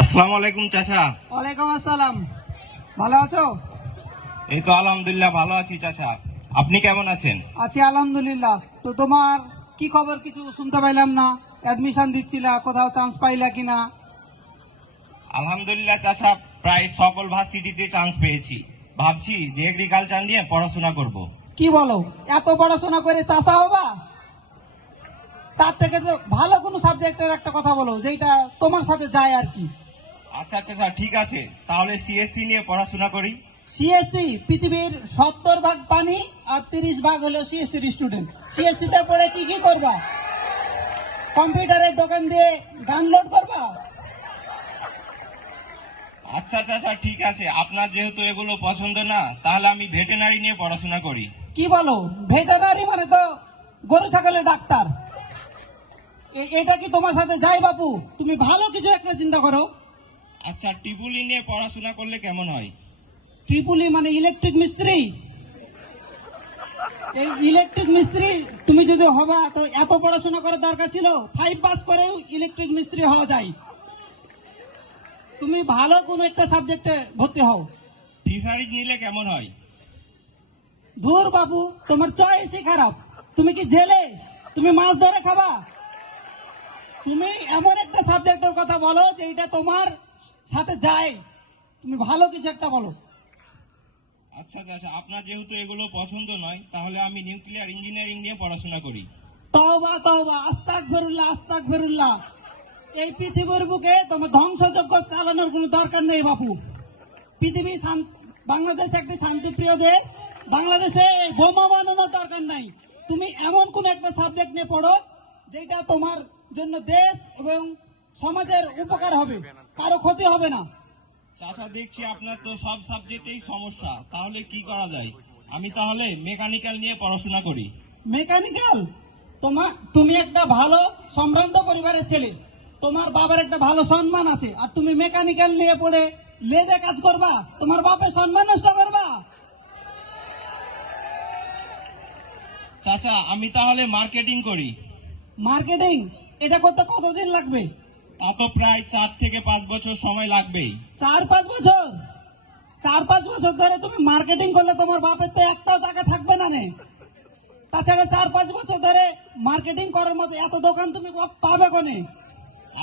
আসসালামু আলাইকুম চাচা। ওয়ালাইকুম আসসালাম। ভালো আছো? এই তো আলহামদুলিল্লাহ ভালো আছি চাচা। আপনি কেমন আছেন? আছি আলহামদুলিল্লাহ। তো তোমার কি খবর? কিছু শুনতে পাইলাম না। অ্যাডমিশন দিচ্ছিলা, কোথাও চান্স পাইলা কিনা? আলহামদুলিল্লাহ চাচা, প্রায় সকল ভার্সিটিতে চান্স পেয়েছি। ভাবছি যে এগ্রিকালচার নিয়ে পড়াশোনা করব। কি বলো, এত পড়াশোনা করে চাষা হবা? তার থেকে তো ভালো কোনো সাবজেক্টের একটা কথা বলো, যেটা তোমার সাথে যায় আর কি। আচ্ছা চাচা, ঠিক আছে, তাহলে সিএসসি নিয়ে পড়াশোনা করি। সিএসসি পৃথিবীর 70 ভাগ পানি আর 30 ভাগ হলো সিএসসির স্টুডেন্ট। সিএসসি তে পড়ে কি কি করবা? কম্পিউটারের দোকান দিয়ে গান লোড করবা? আচ্ছা চাচা, ঠিক আছে, আপনার যেহেতু এগুলো পছন্দ না, তাহলে আমি ভেটেনারি নিয়ে পড়াশোনা করি। কি বলো, ভেটেনারি মানে তো গরু ছাগলের ডাক্তার। এটা কি তোমার সাথে যায় বাপু? তুমি ভালো কিছু একটা চিন্তা করো। আচ্ছা, টিপুলি নিয়ে পড়াশোনা করলে কেমন হয়? ট্রিপুলি মানে ইলেকট্রিক মিস্ত্রি। এই ইলেকট্রিক মিস্ত্রি তুমি যদি হবা, তো এত পড়াশোনা করার দরকার ছিল? 5 পাস করেও ইলেকট্রিক মিস্ত্রি হওয়া যায়। তুমি ভালো কোনো একটা সাবজেক্টে ভর্তি হও। ফিশারিজ নিলে কেমন হয়? ধুর বাবু, তোমার চয়েসই খারাপ। তুমি কি জেলে? তুমি মাছ ধরে খাবা? তুমি এমন একটা সাবজেক্টের কথা বলো যেটা তোমার সাথে যায়। তুমি ভালো কিছু একটা বলো। আচ্ছা চাচা, আপনার যেহেতু এগুলো পছন্দ নয়, তাহলে আমি নিউক্লিয়ার ইঞ্জিনিয়ারিং নিয়ে পড়াশোনা করি। তওবা তওবা, আস্তাগফিরুল্লাহ আস্তাগফিরুল্লাহ। এই পৃথিবীর বুকে তোমার ধ্বংসযজ্ঞ চালানোর কোনো দরকার নেই বাপু। পৃথিবী বাংলাদেশ একটি শান্তিপ্রিয় দেশ। বাংলাদেশে বোমা বানানোর দরকার নাই। তুমি এমন কোন একটা সাবজেক্ট নিয়ে পড়ো যেটা তোমার জন্য দেশ এবং সমাজের উপকার হবে, কারো ক্ষতি হবে না। চাচা, দেখছি আপনার তো সব সাবজেক্টেই সমস্যা, তাহলে কি করা যায়? আমি তাহলে মেকানিক্যাল নিয়ে পড়াশোনা করি। মেকানিক্যাল? তুমি একটা ভালো সম্ভ্রান্ত পরিবারের ছেলে, তোমার বাবার একটা ভালো সম্মান আছে, আর তুমি মেকানিক্যাল নিয়ে পড়ে লেদে কাজ করবা? তোমার বাপের সম্মান নষ্ট করবা? চাচা, আমি তাহলে মার্কেটিং করি। মার্কেটিং? এটা করতে কতদিন লাগবে? তা তো প্রায় 4 থেকে 5 বছর সময় লাগবেই। 4-5 বছর? 4-5 বছর ধরে তুমি মার্কেটিং করলে তোমার বাপের তো একটাও টাকা থাকবে না নে। তাছাড়া 4-5 বছর ধরে মার্কেটিং করার মতো এত দোকান তুমি পাবে কোনে?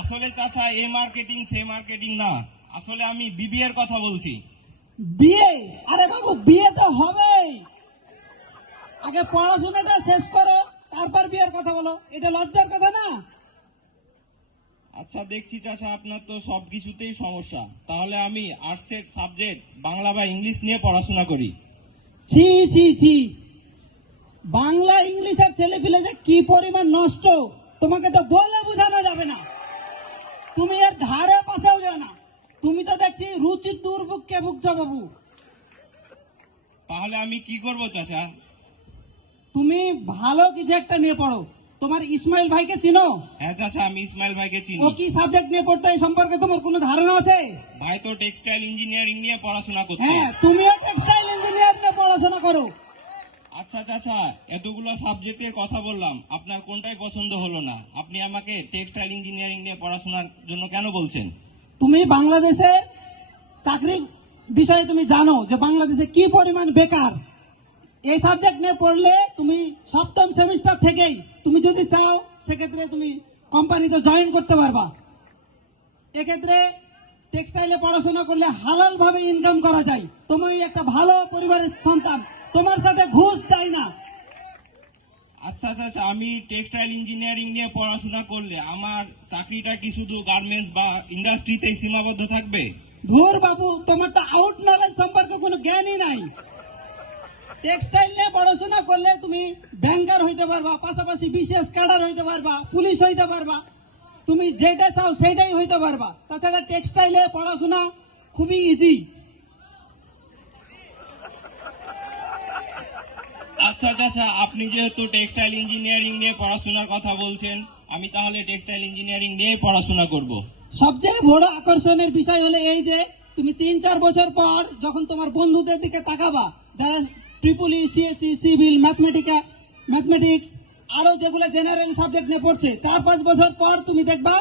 আসলে চাচা, এ মার্কেটিং সে মার্কেটিং না, আসলে আমি বিবিএর কথা বলছি। বিয়ে? আরে বাবু, বিয়ে তো হবেই। আগে পড়াশোনাটা শেষ করো, তারপর বিয়ের কথা বলো। এটা লজ্জার কথা না? আচ্ছা, দেখছি চাচা আপনার তো সবকিছুতেই সমস্যা, তাহলে আমি আর্টসের সাবজেক্ট বাংলা বা ইংলিশ নিয়ে পড়াশোনা করি। ছি ছি ছি, বাংলা ইংলিশের ছেলে পিলে যে কি পরিমাণ নষ্ট, তোমাকে তো বলে বোঝানো যাবে না। তুমি এর ধারে পাশেও যাও না। তুমি তো দেখছি রুচির দুর্ভোগকে ভুগছো বাবু। তাহলে আমি কি করব চাচা? তুমি ভালো কিছু একটা নিয়ে পড়ো। তোমার ইসমাইল ভাইকে চিনো? হ্যাঁ চাচা, আমি ইসমাইল ভাইকে চিনি। ও কি সাবজেক্ট নিয়ে পড়তো এই সম্পর্কে তোমার কোনো ধারণা আছে? ভাই তো টেক্সটাইল ইঞ্জিনিয়ারিং নিয়ে পড়াশোনা করছে। হ্যাঁ, তুমিও টেক্সটাইল ইঞ্জিনিয়ার নিয়ে পড়াশোনা করো। আচ্ছা চাচা, এতগুলো সাবজেক্টের কথা বললাম, আপনার কোনটাই পছন্দ হলো না? আপনি আমাকে টেক্সটাইল ইঞ্জিনিয়ারিং নিয়ে পড়াশোনার জন্য কেন বলছেন? তুমি বাংলাদেশে চাকরির বিষয়ে তুমি জানো যে বাংলাদেশে কি পরিমাণ বেকার। এই সাবজেক্ট নিয়ে পড়লে তুমি সপ্তম সেমিস্টার থেকেই তুমি যদি চাও সেক্ষেত্রে তুমি কোম্পানিতে জয়েন করতে পারবা। এক্ষেত্রে টেক্সটাইলে পড়াশোনা করলে হালাল ভাবে ইনকাম করা যায়। তুমি একটা ভালো পরিবারের সন্তান, তোমার সাথে ঘুষ চাই না। আচ্ছা চাচা, আমি টেক্সটাইল ইঞ্জিনিয়ারিং নিয়ে পড়াশোনা করলে আমার চাকরিটা কি শুধু গার্মেন্টস বা ইন্ডাস্ট্রিতেই সীমাবদ্ধ থাকবে? ধুর বাবু, তোমার তো আউট নলেজ সম্পর্কে কোনো জ্ঞানই নাই। টেক্সটাইল নিয়ে পড়াশোনা করলে তুমি ব্যাংকার হইতে পারবা, পাশাপাশি বিশেষ ক্যাডার হইতে পারবা, পুলিশ হইতে পারবা। তুমি যেটা চাও সেটাই হইতে পারবা। তাছাড়া টেক্সটাইলে পড়াশোনা খুবই ইজি। আচ্ছা চাচা, আপনি যেহেতু টেক্সটাইল ইঞ্জিনিয়ারিং নিয়ে পড়াশোনার কথা বলছেন, আমি তাহলে টেক্সটাইল ইঞ্জিনিয়ারিং নিয়ে পড়াশোনা করব। সবচেয়ে বড় আকর্ষণের বিষয় হলো এই যে তুমি 3-4 বছর পর যখন তোমার বন্ধুদের দিকে তাকাবা, যারা ট্রিপলি, সিএসসি, সিভিল, ম্যাথমেটিক্স আরো যেগুলো জেনারেল সাবজেক্ট নিয়ে পড়ছে, 4-5 বছর পর তুমি দেখবা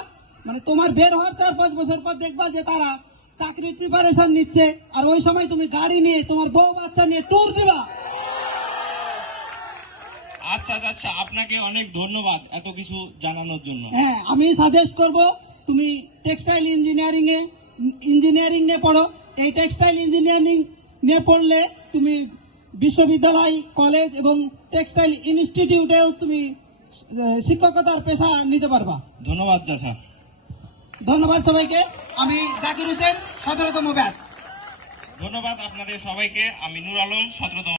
মানে তোমার বের হওয়ার 4-5 বছর পর দেখবা যে তারা চাকরির প্রিপারেশন নিচ্ছে, আর ওই সময় তুমি গাড়ি নিয়ে তোমার বউ বাচ্চা নিয়ে ট্যুর দিবা। আচ্ছা আচ্ছা, আপনাকে অনেক ধন্যবাদ এত কিছু জানানোর জন্য। হ্যাঁ, আমি সাজেস্ট করব তুমি টেক্সটাইল ইঞ্জিনিয়ারিং নিয়ে পড়ো। এই টেক্সটাইল ইঞ্জিনিয়ারিং নিয়ে পড়লে তুমি বিশ্ববিদ্যালয়, কলেজ এবং টেক্সটাইল ইনস্টিটিউটেও তুমি শিক্ষকতার পেশা নিতে পারবা। ধন্যবাদ চাচা। ধন্যবাদ সবাইকে। আমি জাকির হোসেন, 17তম ব্যাচ। ধন্যবাদ আপনাদের সবাইকে। আমি নূর আলম, 17তম।